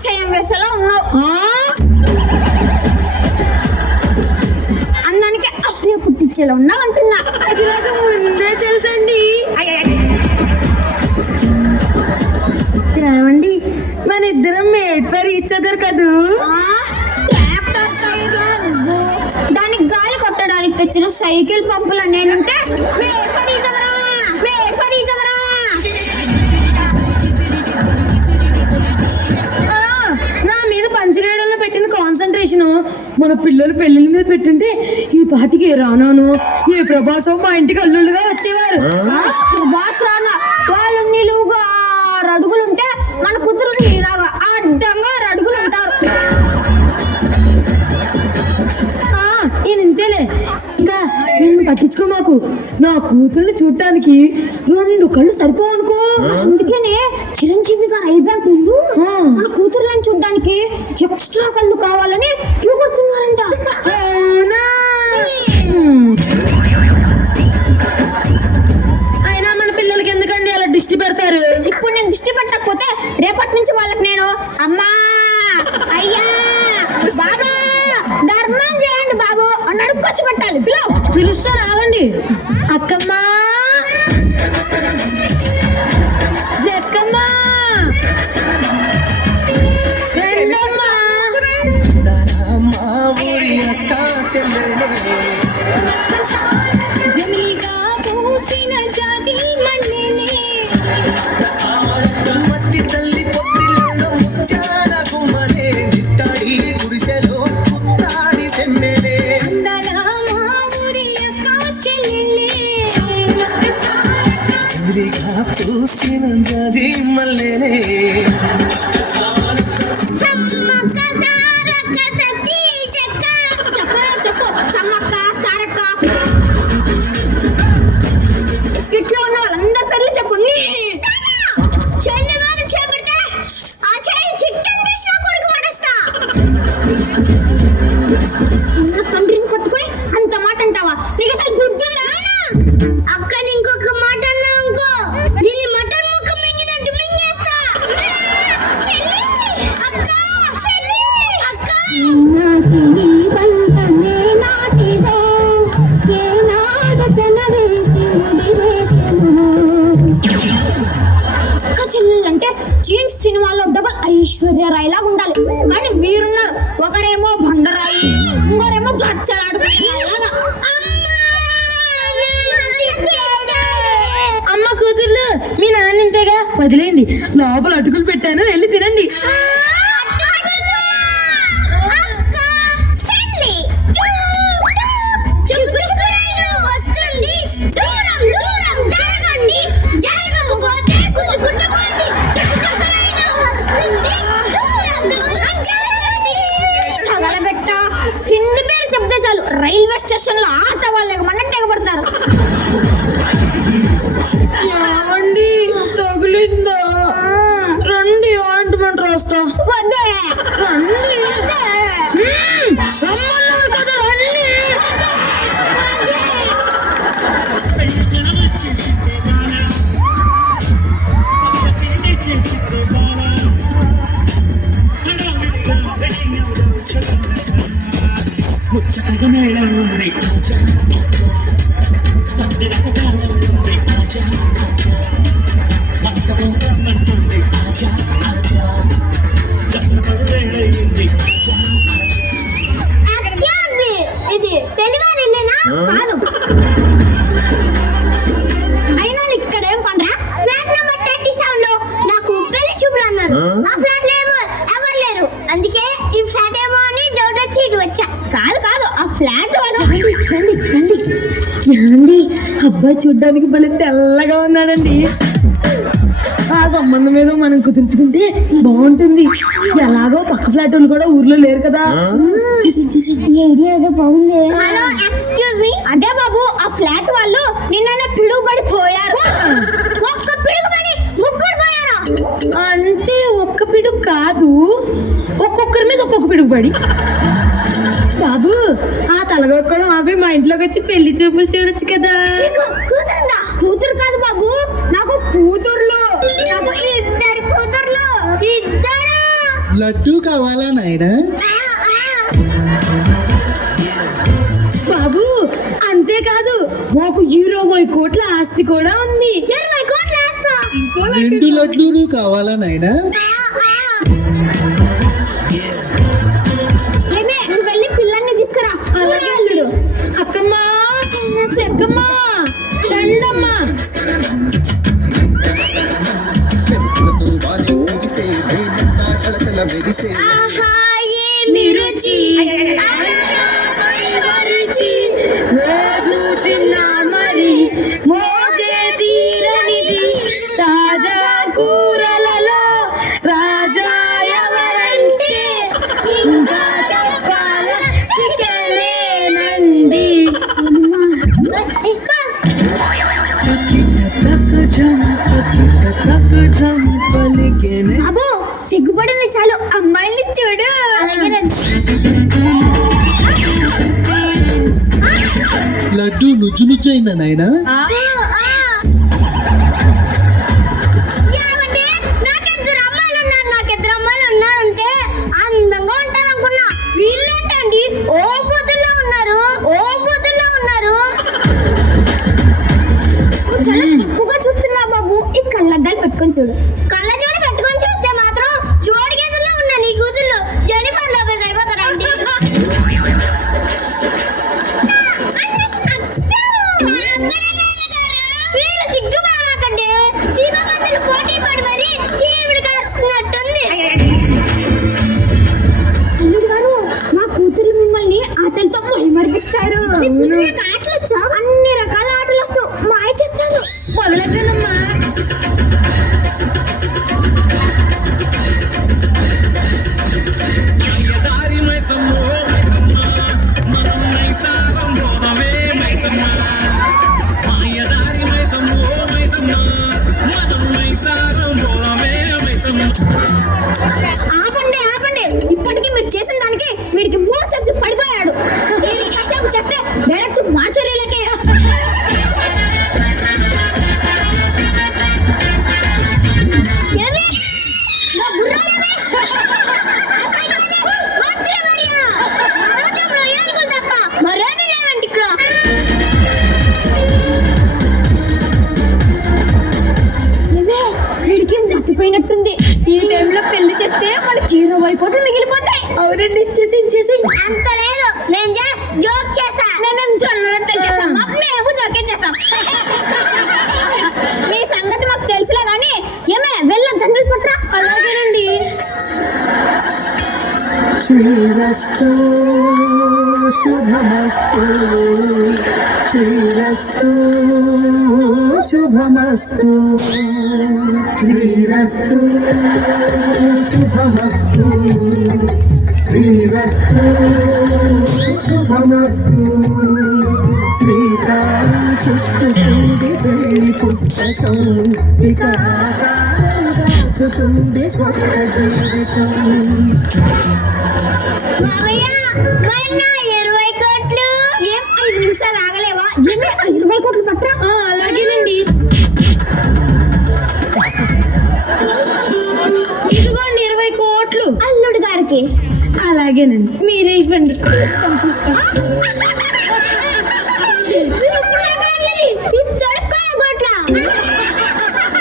ఆశయం వేసేలా ఉన్నావు. అన్నానికి అసూయ పుట్టించేలా ఉన్నావు అంటున్నా. అది నాకు ముందే తెలుసండి. ఏమండి మన ఇద్దరం మేడ్ ఫర్ ఈచ్ అదర్ కదూ. దానికి గాలి కొట్టడానికి తెచ్చిన సైకిల్ పంపుల నేనుంటే నా మీద పంచలేయడంలో పెట్టిన కాన్సన్ట్రేషన్ మన పిల్లలు పెళ్లిళ్ళ మీద పెట్టుంటే ఈ పాటికి ఏ రానాను ఏ ప్రభాసం మా ఇంటికి అల్లుళ్ళుగా వచ్చేవారు. ప్రభాస్ రానా వాళ్ళు నిలువుగా 6 అడుగులుంటే మన కూతురు నీలాగా అడ్డంగా 6 అడుగులు ఉంటారు. ఇంతేలే ఇంకా నిన్ను పట్టించుకో. మాకు నా కూతుర్ని చూడటానికి 2 కళ్ళు సరిపోవనుకో. అందుకనే చిరంజీవి గారు అయిపోయారు మన కూతురులను చూడడానికి ఎక్స్ట్రా కళ్ళు కావాలని చూపుతున్నారంట. అయినా మన పిల్లలకి ఎందుకండి అలా దిష్టి పెడతారు? ఇప్పుడు నేను దిష్టి పెట్టకపోతే రేపటి నుంచి వాళ్ళకి నేను అమ్మా అయ్యా బాబా ధర్మం చేయండి బాబు అని అడుక్కొచ్చి పెట్టాలి. పిలుస్తా రాగండి. అక్కమ్మా జక్కమ్మా రెండమ్మా జమిలిగా పూసిన జాజి మల్లెలే మట్టి తల్లి పొత్తిలలో ముత్యాల గుమ్మలే నిట్టాడి గుడిసెలో పుత్తాడి సెమ్మెలే అందల మా ఊరి అక్క చెల్లెలే చెవిరిగా పూసిన జాజి మల్లెలే స్కిట్ లో ఉన్న వాళ్ళందరి పేర్లు చెప్పు. చెన్నవారు చేపడితే ఆ చెయ్యి చికెన్ పీస్ లో కొడుకు పడేస్తా. తండ్రిని పట్టుకుని అంత మాట అంటావా? నీకు అసలు గుర్తుందా? అక్క ఇంకొక మాట అన్నా ఇంకో దీని మటన్ ముక్క మింగినట్టు మింగేస్తా. అక్క అక్క అంటే జీన్స్ సినిమాలో డబల్ ఐశ్వర్య రాయ్ లాగా ఉండాలి. కానీ మీరున్నారు ఒకరేమో బండరాయి ఇంకోరేమో బచ్చలాడు. అమ్మ కూతుర్లు మీ నాన్న ఇంతేగా వదిలేండి. లోపల అటుకులు పెట్టాను, వెళ్ళి తినండి. కింది పేరు చెప్తే చాలు రైల్వే స్టేషన్ లో ఆట వాళ్ళే మన తెగబడతారు. ఏమండి తగులిందా? రండి ఆయింట్మెంట్ రాస్తా. వద్దే రండి రమ్మన్నారు కదా, రండి. ముచ్చటగా మేళం ఉంది ఇది పెళ్లివారిల్లేనా? కాదు. అయినా ఇక్కడేం పనరా? ఫ్లాట్ నెంబర్ 37 లో నాకు పెళ్లి చూపులు అన్నారు. ఆ ఫ్లాట్ లో ఏమో ఎవరు లేరు. అందుకే ఈ ఫ్లాట్ ఏమో అని డౌట్ వచ్చి ఇటు వచ్చా. కాదు ఆ ఫ్లాట్ ఏమండి అబ్బాయి చూడ్డానికి భలే తెల్లగా ఉన్నాడండి. ఆ సంబంధం ఏదో మనం కుదుర్చుకుంటే బాగుంటుంది. ఎలాగో పక్క ఫ్లాట్ వాళ్ళు కూడా ఊర్లో లేరు కదా. బాగుంది. Hello excuse me. అదే బాబు ఆ ఫ్లాట్ వాళ్ళు నిన్న పిడుగుబడి పోయారు. ఒక్క పిడుగుబడి ముగ్గురు పోయారు. అంటే ఒక్క పిడుగు కాదు, ఒక్కొక్కరి మీద ఒక్కొక్క పిడుగు పడి. బాబు ఆ తలగొక్కడం ఆపి మా ఇంట్లోకి వచ్చి పెళ్లి చూపులు చూడొచ్చు కదా. కూతురుందా? కూతురు కాదు బాబు, నాకు కూతుర్లు. నాకు 2 కూతుర్లు. 2 లడ్డు కావాలా నాయనా? బాబు అంతేకాదు మాకు 20 కోట్ల ఆస్తి కూడా ఉంది. 20 కోట్ల ఆస్తా. ఇంకో 2 లడ్లు కావాలా నాయనా? ఏమే నువ్వు వెళ్ళి పిల్లల్ని తీసుకురా. అలాగే అల్లుడు. అక్కమ్మా చెక్కమ్మా రండమ్మా. చెప్పులతో వారి ముగిసే వేణంతా కళకళ మెరిసే ఆహా ఏమి రుచి. రోజు తిన్నా మరి మోజే తీరనిది తాజా కూరలలో రాజా ఎవరంటే ఇంకా చెప్పాల చికెనేనండి. పలికేనే అబ్బో సిగ్గుపడింది చాలు. అమ్మాయిని చూడు. అలాగే లడ్డు నుజ్జు నుజ్జైందా నాయనా? ఏమంటే నాకిద్దరు అమ్మాయిలు ఉన్నారంటే అందంగా ఉంటారు అనుకున్నా. వీళ్ళేంటండి ఓ బూతుల్లో ఉన్నారు. చాలా తక్కువగా చూస్తున్నా బాబు. ఈ కళ్ళద్దాలు పెట్టుకొని చూడు. కళ్ళజోడు పెట్టుకొని చూస్తే మాత్రం జోడి గేదెల్లో ఉన్నా నీ కూతుళ్ళు జెనిఫర్ లోపేజ్ అయిపోతారండి. వీళ్ళు సిగ్గుపడకండి. సీమపంతులు పోటీ పడి మరి చీవిడి కాస్తున్నట్టుంది. అల్లుడు గారు మా కూతురు మిమ్మల్ని ఆటలతో మరిపిస్తారు. ఆటలు వచ్చా? అన్ని రకాల ఆటలు వస్తూ మాయ చేస్తాను. మొదలెట్టనమ్మా. దారి మైసమ్మో మైసమ్మ మనం మైసారం పోదమే మైసమ్మ మాయదారి మైసమ్మో మైసమ్మ మనం మైసారం పోదమే మైసమ్మ ఆపండి. ఇప్పటికీ మీరు చేసిన దానికి వీడికి మూర్చొచ్చి పడిపోయాడు. ఈ కష్టం చేస్తే డైరెక్ట్ మార్చరీలకే. మరేమీ లేవండి ఇక్కడ. ఏమే వీడికి మర్చిపోయినట్టుంది. ఈ టైంలో పెళ్లి చేస్తే మనకి 20 కోట్లు మిగిలిపోతాయి. అవునండి ఇచ్చేసి అంత లేదు. నేను జస్ట్ జోక్ చేశా. మేము జొన్నలు చేస్తాం. మేము జోకే చేస్తాం. మీ సంగతి మాకు తెలుసులే కానీ ఏమే వెళ్ళం తండ్రి పట్రా. అలాగేనండి. శ్రీరస్తు శుభమస్తు శ్రీరస్తు శుభమస్తు శ్రీరస్తు శుభమస్తు శ్రీరస్తు శుభమస్తు శ్రీకారం చుట్టుకుంది పెళ్లి పుస్తకం ఇక దాచుతుంది కొత్త జీవితం మావయ్య మరి నా 20 కోట్లు ఏం 5 నిమిషాలు ఆగలేవా? ఏమే 20 కోట్లు పట్రా. అలాగేనండి. ఇదిగోండి 20 కోట్లు. అల్లుడు గారికి. అలాగేనండి మీరే ఇవ్వండి.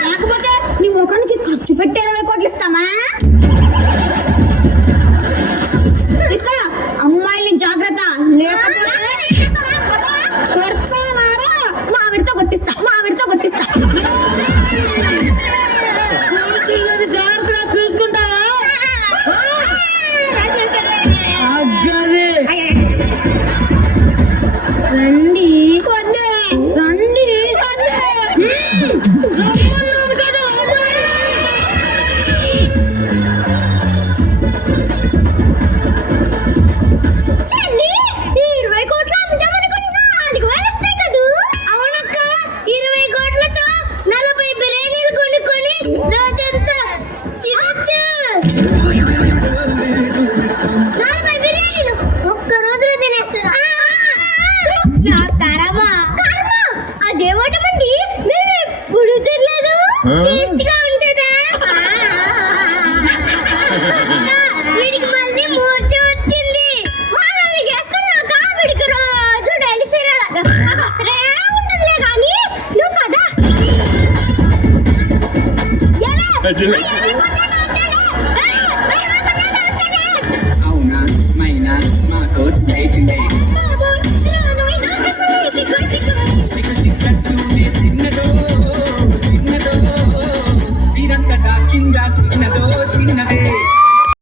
లేకపోతే నీ ముఖానికి ఖర్చు పెట్టి 20 కోట్లు ఇస్తామా? ఇస్తా. అమ్మాయిని జాగ్రత్త. లేకపోతే కొడుతున్నారా? మావిడితో కొట్టిస్తా. కూతుళ్ళని జాగ్రత్తగా చూసుకుంటావా? అగ్గదే. రండి రమ్మన్నాను కదా. చెల్లి, ఈ 20 కోట్లు అమ్ముదామనుకుని 4 వేలు వస్తాయి కదూ? అవునక్క. 20 కోట్లతో 40 బిర్యానీలు కొనుక్కొని రోజంతా తినొచ్చు. 40 బిర్యానీలు ఒక్క రోజులో తినేస్తారు. నా కర్మ. అదేమోటమండి మేము ఎప్పుడు తినలేదు. టేస్ట్ గా ఉంటుందా? అవునా మైనా మాతో చేసిందే చిక్క చిక్క